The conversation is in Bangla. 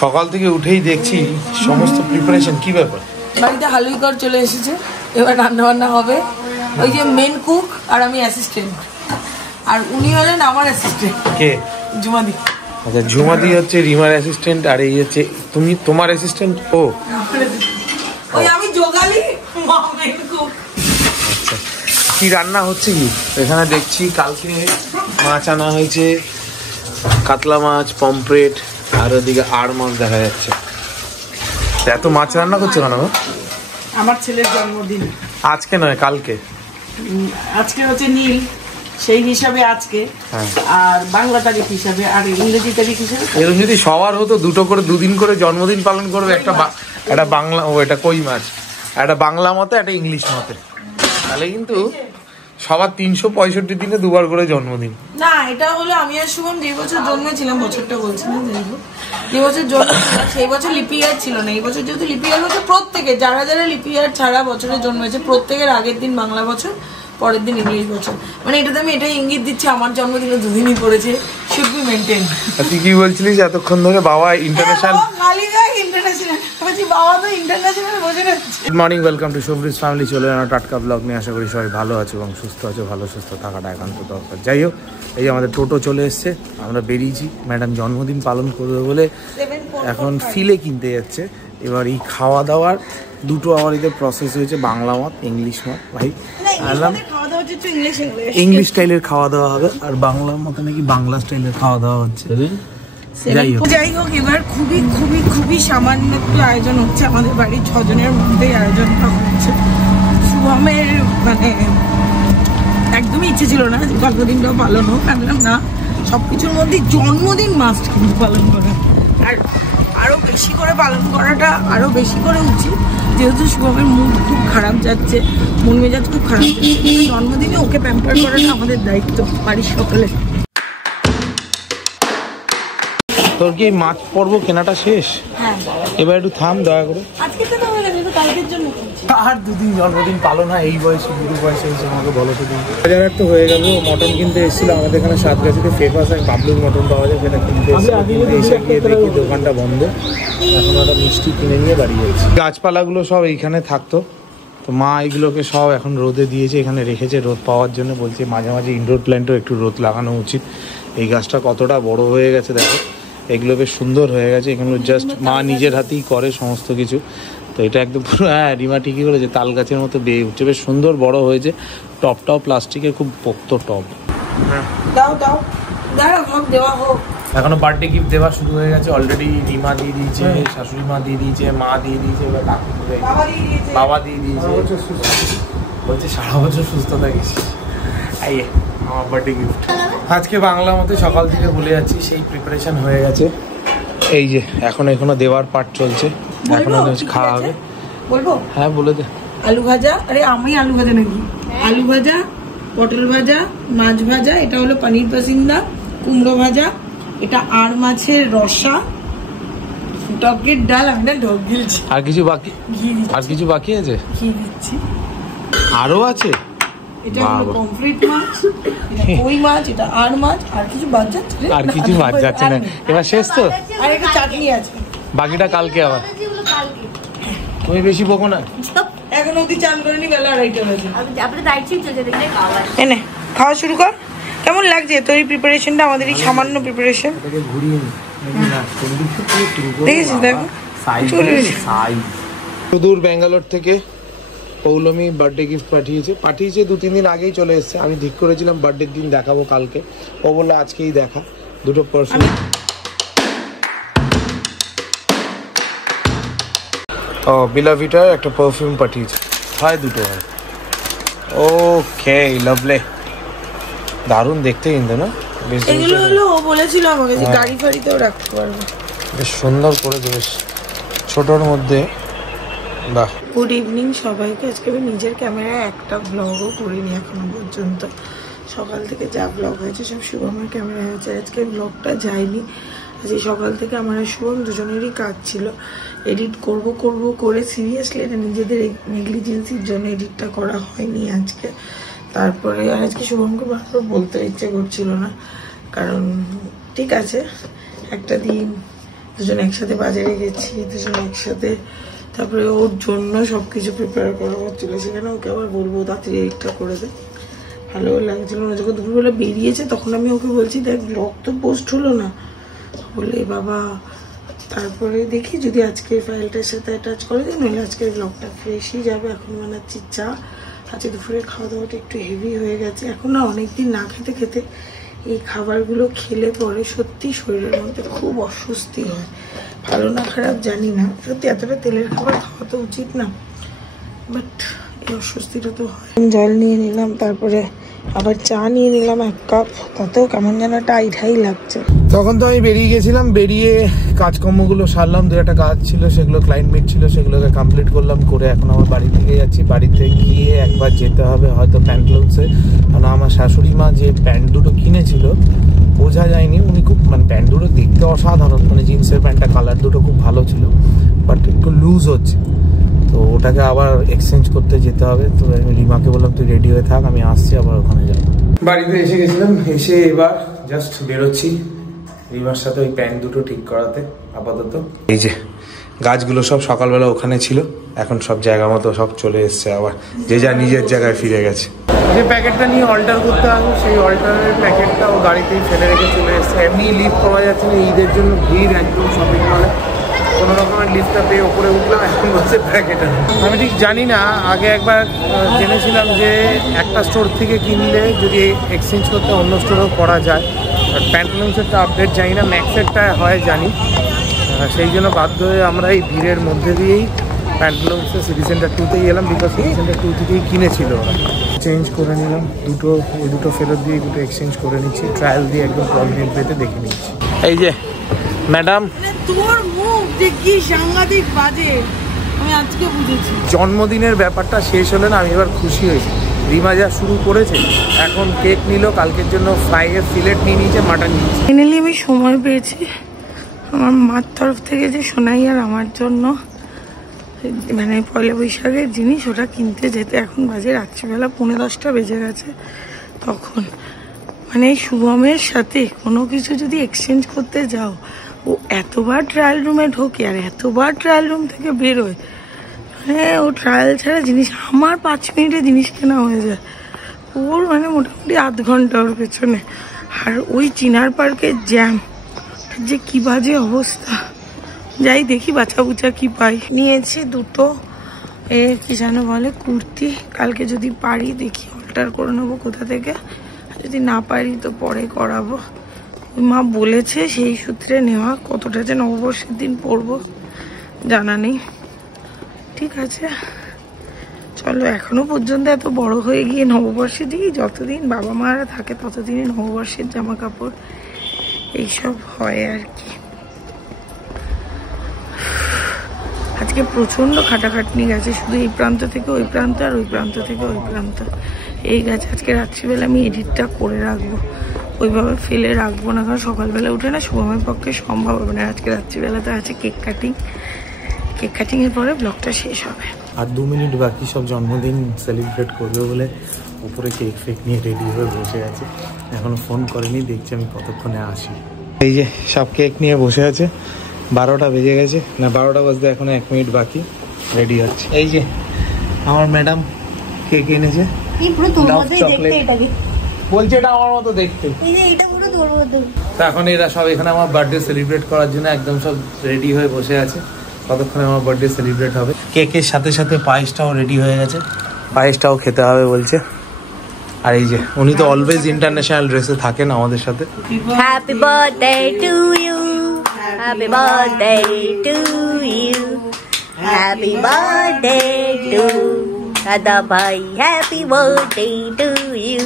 সকাল থেকে উঠেই দেখছি সমস্ত প্রিপারেশন। কি ব্যাপার? বাড়িতে হালুই কর চলে এসেছে, এবার রান্না বান্না হবে। ওই যে মেন কুক আর আমি অ্যাসিস্ট্যান্ট, আর উনি হলেন আমার অ্যাসিস্ট্যান্ট। কে? ঝুমাদি। আচ্ছা, ঝুমাদি হচ্ছে রিমার অ্যাসিস্ট্যান্ট, আর এই হচ্ছে তুমি তোমার অ্যাসিস্ট্যান্ট। ও ওই আমি যোগালি মেন কুক। আচ্ছা, কি রান্না হচ্ছে কি এখানে দেখছি? কালকে মাছ আনা হয়েছে, কাতলা মাছ, পমফ্রেট, আর ওদিকে আড় মাছ দেখা যাচ্ছে। এত মাছ রান্না করছো কেন? আমার ছেলের জন্মদিন আজকে নয়, কালকে। আজকে হচ্ছে নীল, সেই হিসাবে আজকে, আর বাংলা তারিখ হিসাবে, আর ইংরেজি তারিখ হিসাবে। এরকম যদি সবার হতো, দুটো করে দুদিন করে জন্মদিন পালন করবে, একটা বাংলা, ও এটা কই মাছ, একটা বাংলা মতে, একটা ইংলিশ মতে, তাহলে কিন্তু সবার 365 দিনে দুবার করে জন্মদিন। না, এটা হলো আমি আর শুভম যে বছর জন্মেছিলাম, বছরটা বলছি না, যে বছর জন্মেছিলাম সেই বছর লিপি ইয়ার ছিল না। এই বছর যেহেতু লিপি ইয়ার হচ্ছে, প্রত্যেকে যারা যারা লিপি ইয়ার ছাড়া বছরে জন্মেছে, প্রত্যেকের আগের দিন বাংলা বছর, পরের দিন ইংলিশ বছর। মানে এটাতে আমি এটাই ইঙ্গিত দিচ্ছি আমার জন্মদিনে দুদিনই পড়েছে, শুড বি মেনটেন। তুই কি বলছিলিস এতক্ষণ ধরে? বাবা international. Good morning, welcome to শোভরিজ ফ্যামিলি। চলে এলাম টাটকা ব্লগ নিয়ে। আশা করি সবাই ভালো আছে এবং সুস্থ আছে। ভালো সুস্থ থাকাটা একান্ত দরকার। যাই হোক, এই আমাদের টোটো চলে এসছে, আমরা বেরিয়েছি। ম্যাডাম জন্মদিন পালন করবে বলে এখন ফিলে কিনতে যাচ্ছে। এবার এই খাওয়া দাওয়ার দুটো আমার এতে প্রসেস হয়েছে, বাংলা মত, ইংলিশ মত। ভাই আনলাম ইংলিশ স্টাইলের খাওয়া দাওয়া হবে, আর বাংলার মতো নাকি বাংলা স্টাইলের খাওয়া দাওয়া হচ্ছে। যাই হোক, এবার খুবই খুবই খুবই সামান্য একটু আয়োজন হচ্ছে। আমাদের বাড়ির 6 জনের মধ্যেই আয়োজনটা হচ্ছে। শুভমের মানে একদমই ইচ্ছে ছিল না যে জন্মদিনটাও পালন হোক। আমি বললাম না, সবকিছুর মধ্যে জন্মদিন মাস্ট কিন্তু পালন করা, আর আরো বেশি করে পালন করাটা আরো বেশি করে উচিত, যেহেতু শুভমের মুড খুব খারাপ যাচ্ছে, মন মেজাজ খুব খারাপ যাচ্ছে। জন্মদিনে ওকে প্যাম্পার করাটা আমাদের দায়িত্ব বাড়ির সকলে। তোর কি মাছ পর্ব কেনাটা শেষ? হ্যাঁ, এবার একটু থাম দয়া করে। আজকে তো হয়ে গেছে, তো কালকের জন্য আর দুদিন জন্মদিন পালন হয় এই বয়সে, বুড়ো বয়সে এসে আমাকে বলো তো তুমি। বাজার তো হয়ে গেল, মটন কিনতে এসেছিল আমাদের এখানে সাতগাছিতে ফেমাস এক বাবলুর মটন পাওয়া যায়, সেটা কিনতে এসে গিয়ে দেখি দোকানটা বন্ধ। এখন একটা মিষ্টি কিনে নিয়ে বাড়ি যাচ্ছি। গাছপালাগুলো সব এইখানে থাকতো, তো মা এগুলোকে সব এখন রোদে দিয়েছে, এখানে রেখেছে রোদ পাওয়ার জন্য। বলছে মাঝে মাঝে ইনডোর প্ল্যান্টও একটু রোদ লাগানো উচিত। এই গাছটা কতটা বড় হয়ে গেছে দেখো, এগুলো বেশ সুন্দর হয়ে গেছে। এগুলো জাস্ট মা নিজের হাতেই করে সমস্ত কিছু। তো এটা একদম পুরো, হ্যাঁ রিমা ঠিকই বলেছে, তাল গাছের মতো বেয়ে উঠছে, বেশ সুন্দর বড় হয়েছে। টপটাও প্লাস্টিকের, খুব পোক্ত টপ। এখনো বার্থডে গিফট দেওয়া শুরু হয়ে গেছে অলরেডি। রিমা দিয়ে দিয়েছে, শাশুড়ি মা দিয়ে দিয়েছে, মা দিয়ে দিয়েছে, এবার বাবা দিয়ে দিয়েছে। বলছে সারা বছর সুস্থ থাকিস, এই আমার বার্থডে গিফট। আজকে বাংলা মতে সকাল থেকে বলে যাচ্ছি, সেই প্রিপারেশন হয়ে গেছে। এই যে এখনো দেওয়ার পার্ট চলছে, এখনো খাওয়া হবে। বলবো? হ্যাঁ বলে দে। আলু ভাজা, আরে আমি আলু ভাজা নাকি, আলু ভাজা, পটল ভাজা, মাছ ভাজা, এটা হলো পনির পাসিন্দা, কুমড়ো ভাজা, এটা আর মাছের রসা, টকের ডাল। আমি না ঢোক গিলছি। আর কিছু বাকি? আর কিছু বাকি আছে? ঘি দিচ্ছি। আরো আছে? এটা হলো পমফ্রেট মাছ, এটা কই মাছ, এটা আর মাছ। আর কিছু বাদ যাচ্ছে? আর কিছু বাদ যাচ্ছে না, এবার শেষ তো। আর একটা চাটনি আছে, বাকিটা কালকে আবার। তুমি বেশি বকো না। এখন অব্দি চান করিনি, বেলা 2:30 বাজে। আপনার দায়িত্ব চলছে, দেখলে এনে খাওয়া শুরু কর। কেমন লাগছে তোর এই প্রিপারেশনটা? আমাদের এই সামান্য প্রিপারেশন দেখেছিস? দেখো সুদূর ব্যাঙ্গালোর থেকে পৌলমী বার্থডে গিফট পাঠিয়েছে 2-3 দিন আগেই চলে এসেছে। আমি ঠিক করেছিলাম বার্থডের দিন দেখাবো কালকে, ও বললো আজকেই দেখা। দুটো পার্সেল। ও বিলাভিটার একটা পারফিউম পাঠিয়েছে, হয় দুটো হয়। ওকে লাভলি, দারুণ দেখতে কিন্তু না? এগুলো হলো ও বলেছিল আমাকে যে গাড়ি ফাড়িতেও রাখতে পারবে, বেশ সুন্দর করে, বেশ ছোটর মধ্যে। বাহ। গুড ইভিনিং সবাইকে। আজকে আমি নিজের ক্যামেরায় একটা ব্লগও করিনি এখনো পর্যন্ত। সকাল থেকে যা ব্লগ হয়েছে সব শুভমের ক্যামেরায় হয়েছে। আজকে ব্লগটা যায়নি। আজকে সকাল থেকে আমার আর শুভম দুজনেরই কাজ ছিল। এডিট করব করে সিরিয়াসলি এটা নিজেদের নেগলিজেন্সির জন্য এডিটটা করা হয়নি আজকে। তারপরে আজকে শুভমকে বারবার বলতে ইচ্ছে করছিল না, কারণ ঠিক আছে একটা দিন দুজনে একসাথে বাজারে গেছি, দুজনে একসাথে। তারপরে ওর জন্য সবকিছু প্রিপেয়ার করা হচ্ছিল, সেখানে ওকে আবার বলবো তাড়াতাড়ি এইটা করে দে। ভালো লাগছিল না, যখন দুপুরবেলা বেরিয়েছে তখন আমি ওকে বলছি দেখ ব্লগ তো পোস্ট হলো না, বলে বাবা তারপরে দেখি যদি আজকে ফাইলটার সাথে অ্যাটাচ করে দিই, নইলে আজকে ব্লগটা ফ্রেশই যাবে। এখন বানাচ্ছি চা। আজকে দুপুরে খাওয়া দাওয়াটা একটু হেভি হয়ে গেছে। এখন না অনেকদিন না খেতে খেতে এই খাবারগুলো খেলে পরে সত্যি শরীরের মধ্যে খুব অস্বস্তি হয়। ভালো না খারাপ জানি না, সত্যি এতটা তেলের খাবার খাওয়া তো উচিত না, বাট এই অস্বস্তিটা তো হয়। জল নিয়ে নিলাম, তারপরে আবার চা নিয়ে নিলাম 1 কাপ, তাতেও কেমন যেন টাইট লাগছে। তখন তো আমি বেরিয়ে গেছিলাম, বেরিয়ে কাজকর্মগুলো সারলাম, 2-একটা কাজ ছিল সেগুলো ক্লায়েন্ট মিট ছিল সেগুলোকে কমপ্লিট করলাম, করে এখন আমার বাড়ি থেকে যাচ্ছি। বাড়িতে গিয়ে একবার যেতে হবে হয়তো প্যান্টলুন্সে, কারণ আমার শাশুড়ি মা যে প্যান্ট দুটো কিনেছিল বোঝা যায়নি, উনি খুব মানে প্যান্ট দুটো দেখতে অসাধারণ, মানে জিন্সের প্যান্টটা কালার দুটো খুব ভালো ছিল, বাট একটু লুজ হচ্ছে, তো ওটাকে আবার এক্সচেঞ্জ করতে যেতে হবে। তো আমি রিমাকে বললাম তুই রেডি হয়ে থাক, আমি আসছি, আবার ওখানে যাবো। বাড়িতে এসে গেছিলাম, এসে এবার জাস্ট বেরোচ্ছি রিমার সাথে ওই প্যান্ট দুটো ঠিক করাতে। আপাতত এই যে গাছগুলো সব সকালবেলা ওখানে ছিল, এখন সব জায়গা মতো সব চলে এসছে, আবার যে যা নিজের জায়গায় ফিরে গেছে। যে প্যাকেটটা নিয়ে অল্টার করতে হবে, সেই অল্টারের প্যাকেটটা ও গাড়িতেই ফেলে রেখে চলে এসছে। এমনি লিফট পাওয়া যাচ্ছে না, ঈদের জন্য ভিড় একদম শপিং মলে, কোনো রকমের লিফটটা পেয়ে ওপরে উঠলাম, এখন বলছে প্যাকেট। আমি ঠিক জানি না, আগে একবার জেনেছিলাম যে একটা স্টোর থেকে কিনলে যদি এক্সচেঞ্জ করতে অন্য স্টোরেও করা যায়, বাট প্যান্টলুন্সেরটা আপডেট জানি না, ম্যাক্সেরটা হয় জানি, সেই জন্য বাধ্য হয়ে আমরা এই ভিড়ের মধ্যে দিয়েই প্যান্টলুন্সের সিটি সেন্টার 2তেই এলাম, বিকজ সিটি সেন্টার 2 থেকেই কিনেছিল ওরা। চেঞ্জ করে নিলাম দুটো, ওই দুটো ফেরত দিয়ে দুটো এক্সচেঞ্জ করে নিচ্ছি, ট্রায়াল দিয়ে একদম কোঅর্ডিনেট পেতে দেখে নিচ্ছি। এই যে ম্যাডাম, তোর মুখ যে কি সাংঘাতিক বাজে, আমি আজকে বুঝেছি। জন্মদিনের ব্যাপারটা শেষ হলে না আমি এবার খুশি হয়েছি। রিমা যা শুরু করেছে, এখন কেক নিল, কালকের জন্য ফ্রাইয়ের ফিলেট নিয়ে নিয়েছে, মাটন নিয়েছে। ফাইনালি আমি সময় পেয়েছি আমার মার তরফ থেকে যে সোনাই আর আমার জন্য মানে পয়লা বৈশাখের জিনিস ওটা কিনতে যেতে। এখন বাজে রাত্রিবেলা 10:45 বেজে গেছে। তখন মানে শুভমের সাথে কোনো কিছু যদি এক্সচেঞ্জ করতে যাও, ও এতবার ট্রায়াল রুমে ঢোকে আর এতবার ট্রায়াল রুম থেকে বেরোয়, মানে ও ট্রায়াল ছাড়া জিনিস, আমার 5 মিনিটে জিনিস কেনা হয়ে যায়, ওর মানে মোটামুটি আধ ঘন্টা ওর পেছনে। আর ওই চিনার পার্কের জ্যাম যে কি বাজে অবস্থা, যাই দেখি বাছা বুচা কি পাই। নিয়েছি দুটো কি যেন বলে কুর্তি, কালকে যদি পারি দেখি অল্টার করে নেবো কোথা থেকে, যদি না পারি তো পরে করাবো। ওই মা বলেছে সেই সূত্রে নেওয়া, কতটা যে নববর্ষের দিন পরবো জানা নেই। ঠিক আছে চলো, এখনো পর্যন্ত এত বড় হয়ে গিয়ে নববর্ষের দিকে যতদিন বাবা মারা থাকে ততদিনই নববর্ষের জামা কাপড় এইসব হয় আর কি। আজকে প্রচন্ড খাটাখাটনি গেছে, শুধু এই প্রান্ত থেকে ওই প্রান্ত আর ওই প্রান্ত থেকে ওই প্রান্ত এই গেছে। আজকে রাত্রিবেলা আমি এডিটটা করে রাখবো, ওইভাবে ফেলে রাখবো না, কারণ সকালবেলা উঠে না শুভমের পক্ষে সম্ভব হবে না। আজকে রাত্রিবেলাতে আছে কেক কাটিং, কেক কাটিং এর পরে ব্লগটা শেষ হবে। আর 2 মিনিট বাকি, সব জন্মদিন সেলিব্রেট করবে বলে উপরে কেক ফেক নিয়ে রেডি হয়ে বসে আছে, এখনো ফোন করেনি, দেখছি আমি কতক্ষণে আসি। এই যে সব কেক নিয়ে বসে আছে, 12টা বেজে গেছে, না 12টা বাজতে এখনো 1 মিনিট বাকি, রেডি হচ্ছে। এই যে আমার ম্যাডাম কেক এনেছে, বলছে এটা আমার মতো দেখতে, তো এখন এরা সব এখানে আমার বার্থডে সেলিব্রেট করার জন্য একদম সব রেডি হয়ে বসে আছে, কতক্ষণে আমার বার্থডে সেলিব্রেট হবে। কেকের সাথে সাথে পায়েসটাও রেডি হয়ে গেছে, পায়েসটাও খেতে হবে বলছে। আর এই যে উনি তো অলওয়েজ ইন্টারন্যাশনাল ড্রেসে থাকেন আমাদের সাথে। Happy birthday to you, happy birthday to you, happy birthday to দাদা ভাই, হ্যাপি বার্থডে টু ইউ।